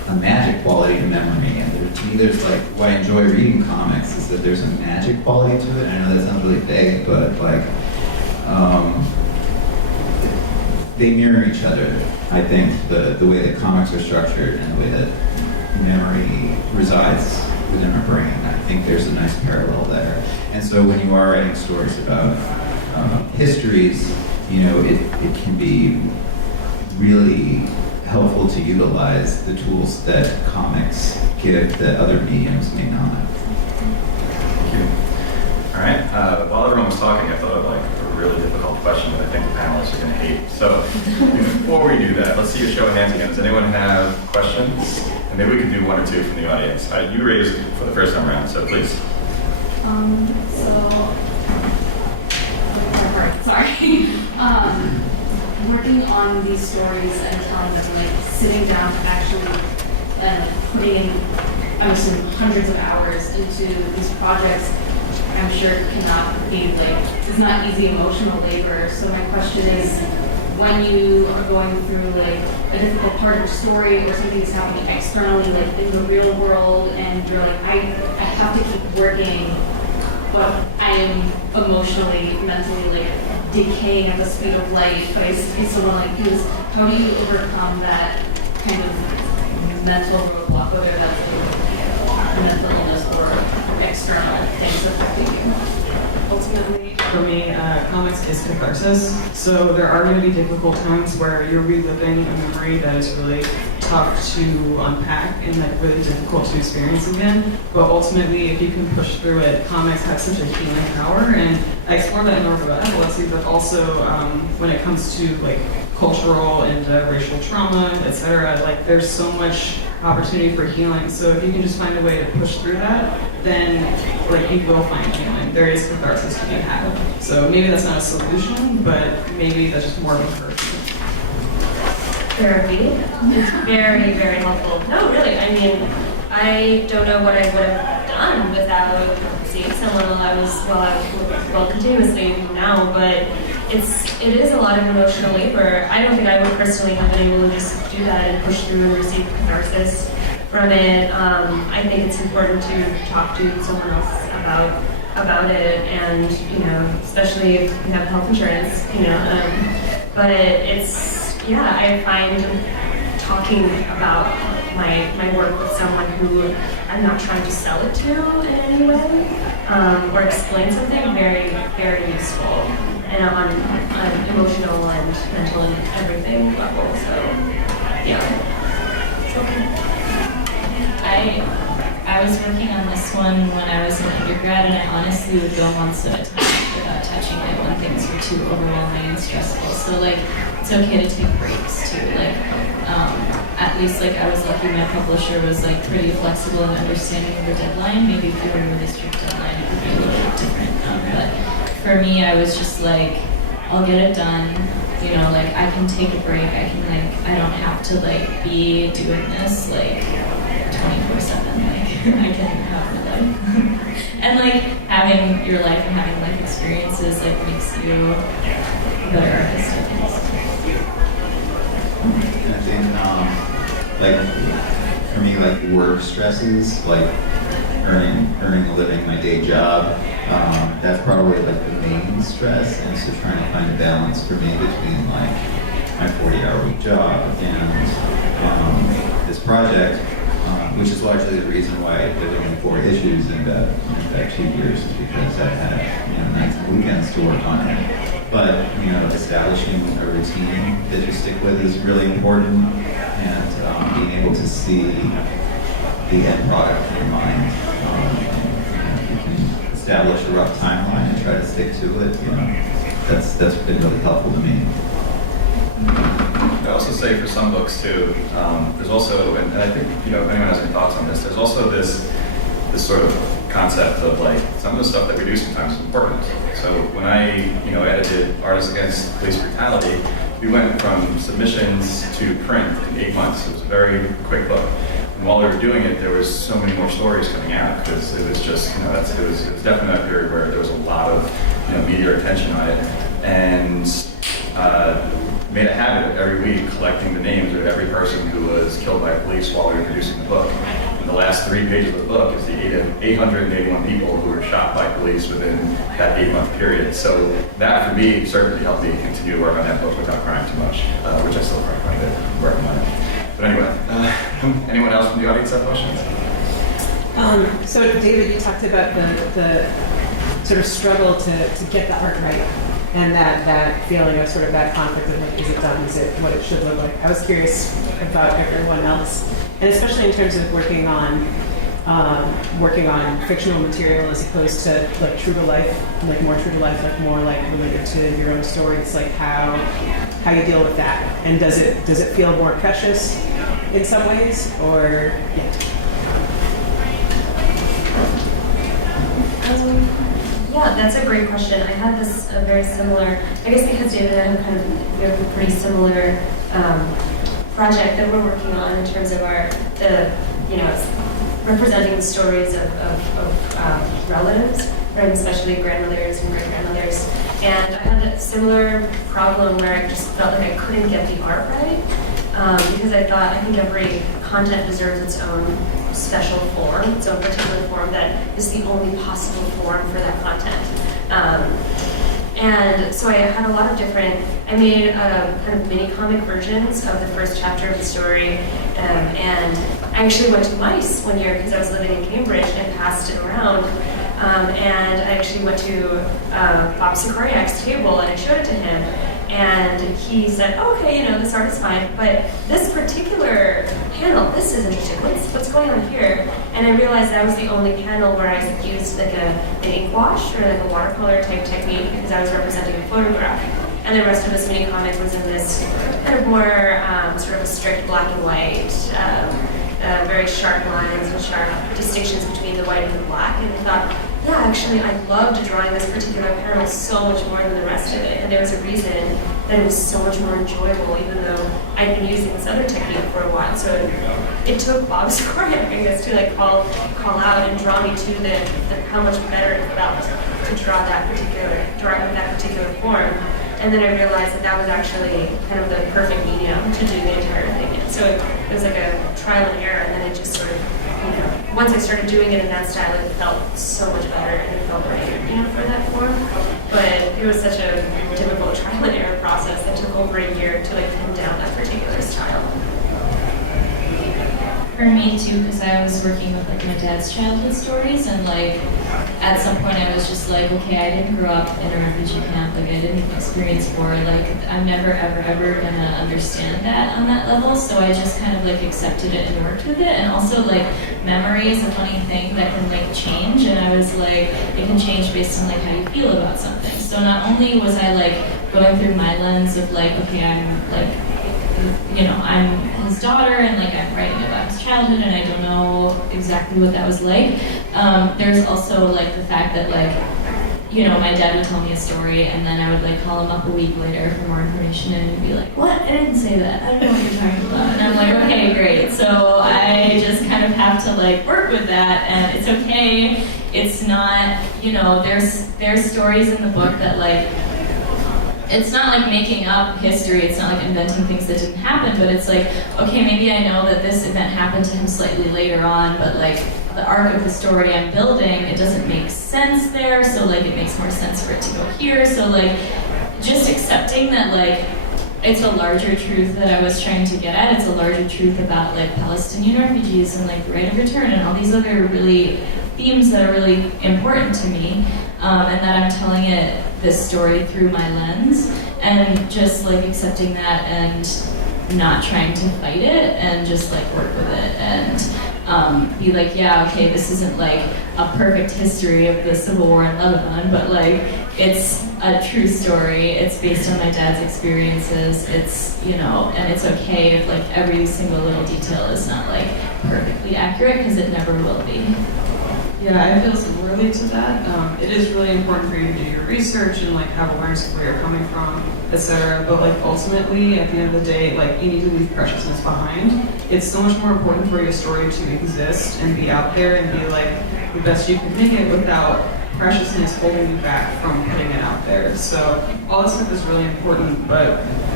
a magic quality to memory, and to me there's like, what I enjoy reading comics is that there's a magic quality to it. I know that sounds really vague, but like, they mirror each other. I think the way that comics are structured and the way that memory resides within our brain, I think there's a nice parallel there. And so when you are writing stories about histories, it can be really helpful to utilize the tools that comics give that other mediums may not. Thank you. All right. While everyone was talking, I thought of like a really difficult question that I think the panelists are going to hate. So before we do that, let's see a show of hands again. Does anyone have questions? And maybe we could do one or two from the audience. You raised for the first time around, so please. Working on these stories and telling them, like sitting down and actually putting in, I'm assuming, hundreds of hours into these projects, I'm sure it cannot be it's not easy emotional labor. So my question is, when you are going through like a difficult part of your story or something is happening externally, like in the real world, and you're like, I have to keep working, but I am emotionally, mentally like decaying at the speed of light, but I still want to do this. How do you overcome that kind of mental roadblock, whether that's a mental illness or external things affecting you? Ultimately, for me, comics is catharsis. So there are going to be difficult times where you're reliving a memory that is really tough to unpack and like really difficult to experience again. But ultimately, if you can push through it, comics have such a healing power. And I explore that in Ortega about epilepsy, but also when it comes to like cultural and racial trauma, etc. Like there's so much opportunity for healing. So if you can just find a way to push through that, then like you will find healing. There is catharsis to be had. So maybe that's not a solution, but maybe that's just more of encouragement. Therapy is very, very helpful. No, really. I mean, I don't know what I would have done without seeing someone while continuously now, but it is a lot of emotional labor. I don't think I would personally have been able to just do that and push through and receive catharsis from it. I think it's important to talk to someone else about it, and especially if you have health insurance, but I find talking about my work with someone who I'm not trying to sell it to in any way, or explain something, very, very useful, and on emotional and mental and everything level. So, it's okay. I was working on this one when I was in undergrad, and I honestly would go months at a time without touching it when things were too overwhelming and stressful. So it's okay to take breaks too. At least I was lucky my publisher was pretty flexible and understanding of the deadline. Maybe if you were with a strict deadline, it would be a little bit different. But for me, I was just I'll get it done. I can take a break. I can I don't have to be doing this 24/7. I can have my life. And having your life and having life experiences makes you a better artist, I think. And I think, for me, work stresses, earning a living, my day job, that's probably the main stress. And so trying to find a balance for me between my 40-hour-week job and this project, which is largely the reason why there's only 4 issues in about 2 years, is because I've had nights and weekends to work on it. But establishing a routine that you stick with is really important, and being able to see the end product in your mind. If you can establish a rough timeline and try to stick to it, that's been really helpful to me. I also say for some books too, there's also, and I think if anyone has any thoughts on this, there's also this sort of concept of some of the stuff that we do sometimes is important. So when I edited Artists Against Police Brutality, we went from submissions to print in 8 months. It was a very quick book. And while we were doing it, there was so many more stories coming out, because it was just it was definitely a period where there was a lot of media attention on it. And made a habit of every week collecting the names of every person who was killed by police while we were producing the book. And the last 3 pages of the book is the 881 people who were shot by police within that 8-month period. So that, for me, certainly helped me continue to work on that book without crying too much, which I still cry quite a bit working on it. But anyway, anyone else from the audience have questions? So David, you talked about the sort of struggle to get the art right, and that feeling of sort of that conflict of like, is it done? Is it what it should look like? I was curious about everyone else, and especially in terms of working on fictional material as opposed to like true to life, like more true to life, like more like related to your own stories, like how you deal with that, and does it feel more precious in some ways, or yeah? Yeah, that's a great question. I had this very similar, I guess because David and I we have a pretty similar project that we're working on in terms of representing the stories of relatives, right, especially grandmothers and great-grandmothers. And I had a similar problem where I just felt like I couldn't get the art right, because I think every content deserves its own special form, its own particular form that is the only possible form for that content. And so I had a lot of I made kind of mini comic versions of the first chapter of the story, and I actually went to MICE one year because I was living in Cambridge and passed it around. And I actually went to Bob Sikorniak's table and I showed it to him. And he said, okay, this art is fine, but this particular panel, this is interesting. What's going on here? And I realized that was the only panel where I used like an ink wash or like a watercolor type technique because I was representing a photograph. And the rest of this mini comic was in this kind of more sort of a strict black and white, very sharp lines and sharp distinctions between the white and the black. And I thought, yeah, actually, I loved drawing this particular panel so much more than the rest of it. And there was a reason that it was so much more enjoyable, even though I'd been using this other technique for a while. So it took Bob Sikorniak, I guess, to like call out and draw me to how much better it felt to draw that particular form. And then I realized that was actually kind of the perfect medium to do the entire thing in. So it was like a trial and error, and then it just sort of, once I started doing it in that style, it felt so much better and it felt right, for that form. But it was such a difficult trial and error process that took over a year to like pin down that particular style. For me too, because I was working with like my dad's childhood stories, and like at some point I was just like, okay, I didn't grow up in a refugee camp, like I didn't experience war, like I'm never ever gonna understand that on that level, so I just kind of like accepted it and worked with it. And also like memory is a funny thing that can like change, and I was like, it can change based on like how you feel about something. So not only was I like going through my lens of like, okay, I'm like, I'm his daughter and like I'm writing about his childhood and I don't know exactly what that was like. There's also like the fact that like, my dad would tell me a story and then I would like call him up a week later for more information and he'd be like, what? I didn't say that. I don't know what you're talking about. And I'm like, okay, great. So I just kind of have to like work with that, and it's okay. It's not, there's stories in the book that like, it's not like making up history, it's not like inventing things that didn't happen, but it's like, okay, maybe I know that this event happened to him slightly later on, but like the arc of the story I'm building, it doesn't make sense there, so like it makes more sense for it to go here. So like just accepting that like it's a larger truth that I was trying to get at. It's a larger truth about like Palestinian refugees and like the right of return and all these other really themes that are really important to me, and that I'm telling this story through my lens, and just like accepting that and not trying to fight it and just like work with it and be like, yeah, okay, this isn't like a perfect history of the Civil War in Lebanon, but like it's a true story. It's based on my dad's experiences. It's, and it's okay if like every single little detail is not like perfectly accurate, because it never will be. Yeah, I feel similarly to that. It is really important for you to do your research and like have awareness of where you're coming from, etc. But like ultimately, at the end of the day, like you need to leave preciousness behind. It's so much more important for your story to exist and be out there and be like the best you can make it without preciousness holding you back from putting it out there. So all this stuff is really important, but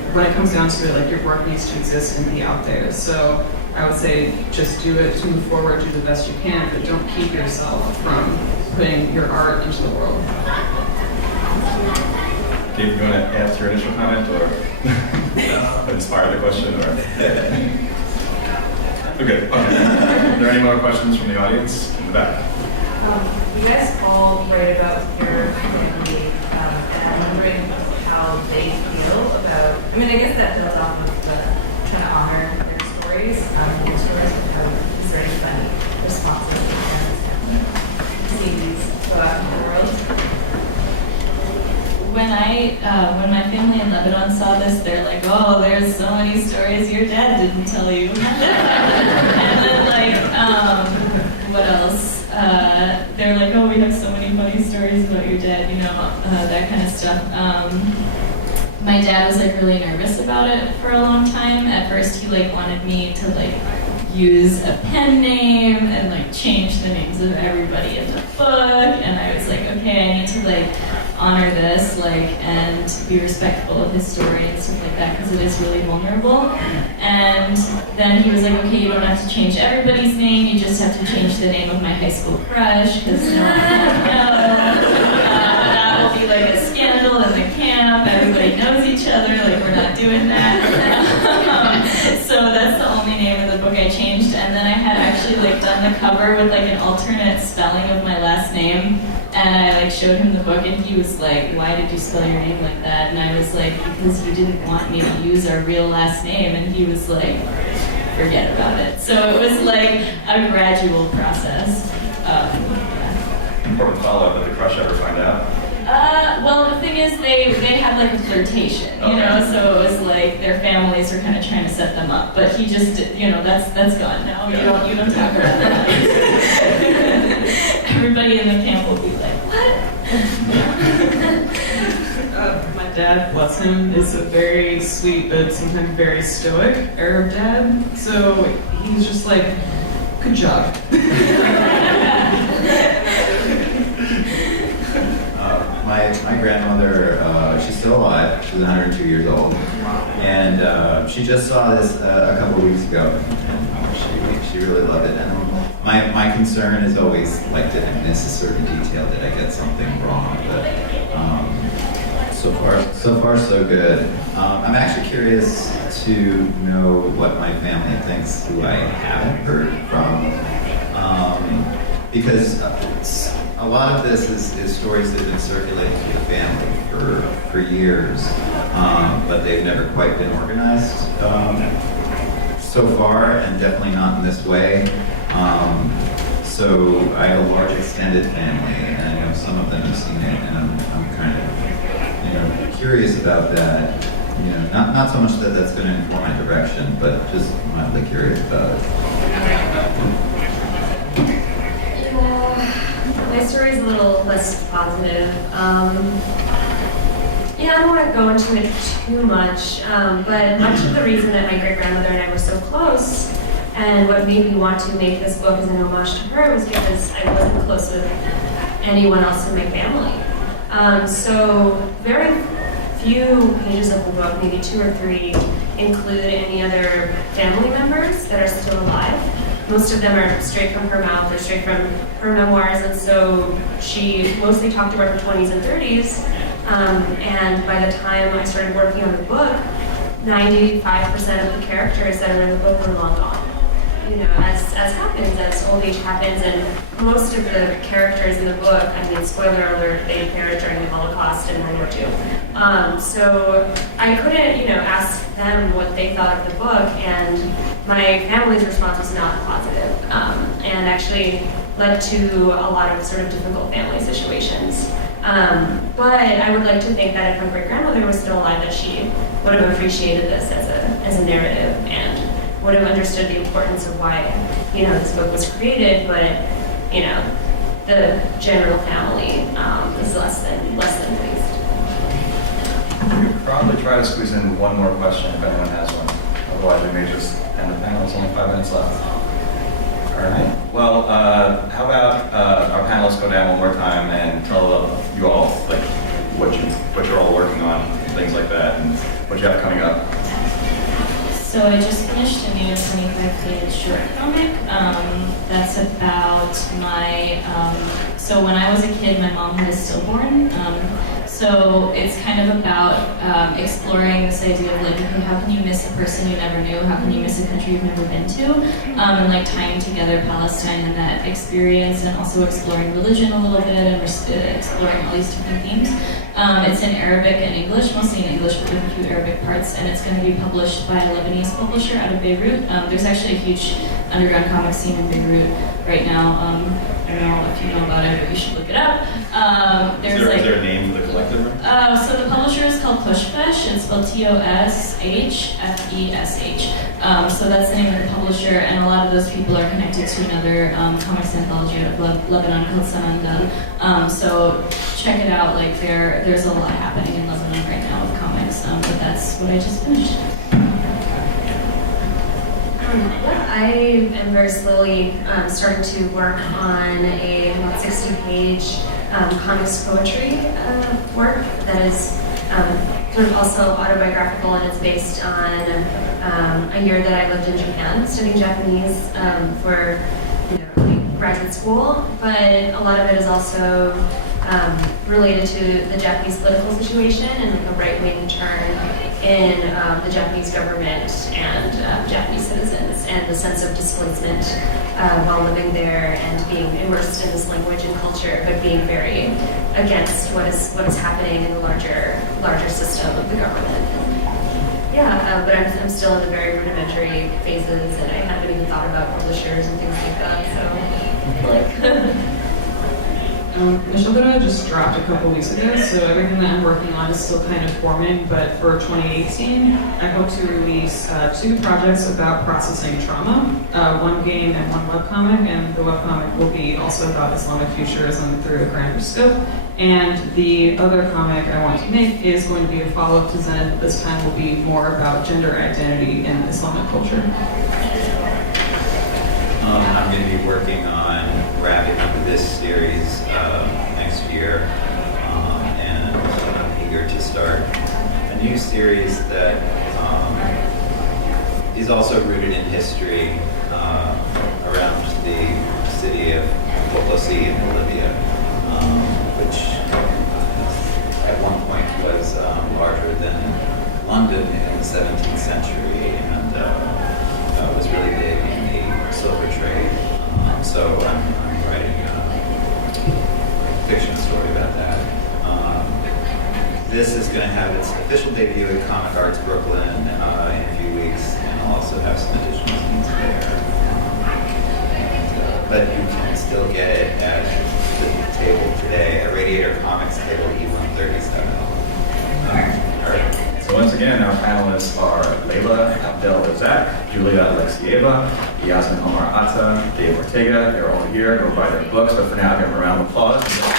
when it comes down to it, like your work needs to exist and be out there. So I would say just do it to move forward, do the best you can, but don't keep yourself from putting your art into the world. Dave, you want to ask your initial comment or inspire the question? Or okay. Are there any more questions from the audience in the back? You guys all write about your family, and I'm wondering how they feel about. I mean, I guess that builds off of the trying to honor their stories, their stories, but how is there any funny responses from parents and seeing these go out into the world? When my family in Lebanon saw this, they're like, "Oh, there's so many stories your dad didn't tell you." And then what else? They're like, "Oh, we have so many funny stories about your dad," that kind of stuff. My dad was like really nervous about it for a long time. At first, he like wanted me to like use a pen name and like change the names of everybody in the book, and I was like, okay, I need to like honor this, like, and be respectful of his story and stuff like that, because it is really vulnerable. And then he was like, okay, you don't have to change everybody's name, you just have to change the name of my high school crush, because no one will know. That will be like a scandal in the camp, everybody knows each other, like, we're not doing that. So that's the only name of the book I changed, and then I had actually like done the cover with like an alternate spelling of my last name. And I like showed him the book, and he was like, "Why did you spell your name like that?" And I was like, "Because you didn't want me to use our real last name." And he was like, "Forget about it." So it was like a gradual process. Important follow-up. Did the crush ever find out? Well, the thing is, they had like a flirtation, you know. So it was like their families were kind of trying to set them up, but he just, that's gone now. Yeah. You don't talk about that. Everybody in the camp will be like, what? My dad, bless him, is a very sweet but sometimes very stoic Arab dad. So he's just like, good job. My grandmother, she's still alive. She's 102 years old, and she just saw this a couple weeks ago, and she really loved it. And my concern is always like, did I miss a certain detail? Did I get something wrong? But so far so good. I'm actually curious to know what my family thinks, who I haven't heard from, because a lot of this is stories that have been circulating through the family for years, but they've never quite been organized so far, and definitely not in this way. So I have a large extended family, and I know some of them have seen it, and I'm kind of curious about that. Not so much that that's going to inform my direction, but just mildly curious about it. My story is a little less positive. I don't want to go into it too much, but much of the reason that my great-grandmother and I were so close, and what made me want to make this book as an homage to her, was because I wasn't close with anyone else in my family. So very few pages of the book, maybe 2 or 3, include any other family members that are still alive. Most of them are straight from her mouth or straight from her memoirs, and so she mostly talked about her 20s and 30s. And by the time I started working on the book, 95% of the characters that are in the book were long gone. As happens, as old age happens, and most of the characters in the book, spoiler alert, they perished during the Holocaust and World War II. So I couldn't, ask them what they thought of the book, and my family's response was not positive, and actually led to a lot of sort of difficult family situations. But I would like to think that if my great-grandmother was still alive, that she would have appreciated this as a narrative, and would have understood the importance of why, this book was created, but, the general family is less than pleased. We could probably try to squeeze in one more question if anyone has one. Otherwise, we may just end the panel. There's only 5 minutes left. All right. Well, how about our panelists go down one more time and tell you all like what you're all working on, things like that, and what What do you have coming up? So I just finished a new 25-page short comic. That's about my, so when I was a kid, my mom had a stillborn. So it's kind of about exploring this idea of like, okay, how can you miss a person you never knew? How can you miss a country you've never been to? And like tying together Palestine and that experience, and also exploring religion a little bit, and exploring all these different themes. It's in Arabic and English, mostly in English, but with a few Arabic parts, and it's going to be published by a Lebanese publisher out of Beirut. There's actually a huge underground comic scene in Beirut right now. I don't know if you know about it, but you should look it up. Is there a name for the collective? So the publisher is called Kushfesh. It's spelled Toshfesh. So that's the name of the publisher, and a lot of those people are connected to another comics anthology out of Lebanon called Sananda. So check it out. Like there's a lot happening in Lebanon right now with comics. But that's what I just finished. I am very slowly starting to work on a about 60-page comics poetry work that is sort of also autobiographical, and it's based on a year that I lived in Japan studying Japanese for graduate school, but a lot of it is also related to the Japanese political situation and like a right-wing turn in the Japanese government and Japanese citizens, and the sense of displacement while living there and being immersed in this language and culture, but being very against what is happening in the larger system of the government. Yeah, but I'm still in the very rudimentary phases, and I haven't even thought about publishers and things like that. So. Michelle and I just dropped a couple weeks ago, so everything that I'm working on is still kind of forming, but for 2018, I hope to release 2 projects about processing trauma, one game and one webcomic, and the webcomic will be also about Islamic futurism through a grander scope. And the other comic I want to make is going to be a follow-up to Zen, but this time will be more about gender identity in Islamic culture. I'm going to be working on wrapping up this series next year, and I'm eager to start a new series that is also rooted in history around the city of Potosi in Bolivia, which at one point was larger than London in the 17th century, and was really big in the silver trade. So I'm writing a fiction story about that. This is going to have its official debut at Comic Arts Brooklyn in a few weeks, and I'll also have some additional scenes there. But you can still get it at the table today, at Radiator Comics table E137. All right. So once again, our panelists are Leila Abdelrazaq, Julia Alekseyeva, Iasmin Omar Ata, Dave Ortega. They're all here. Go buy their books, but for now, give them a round of applause.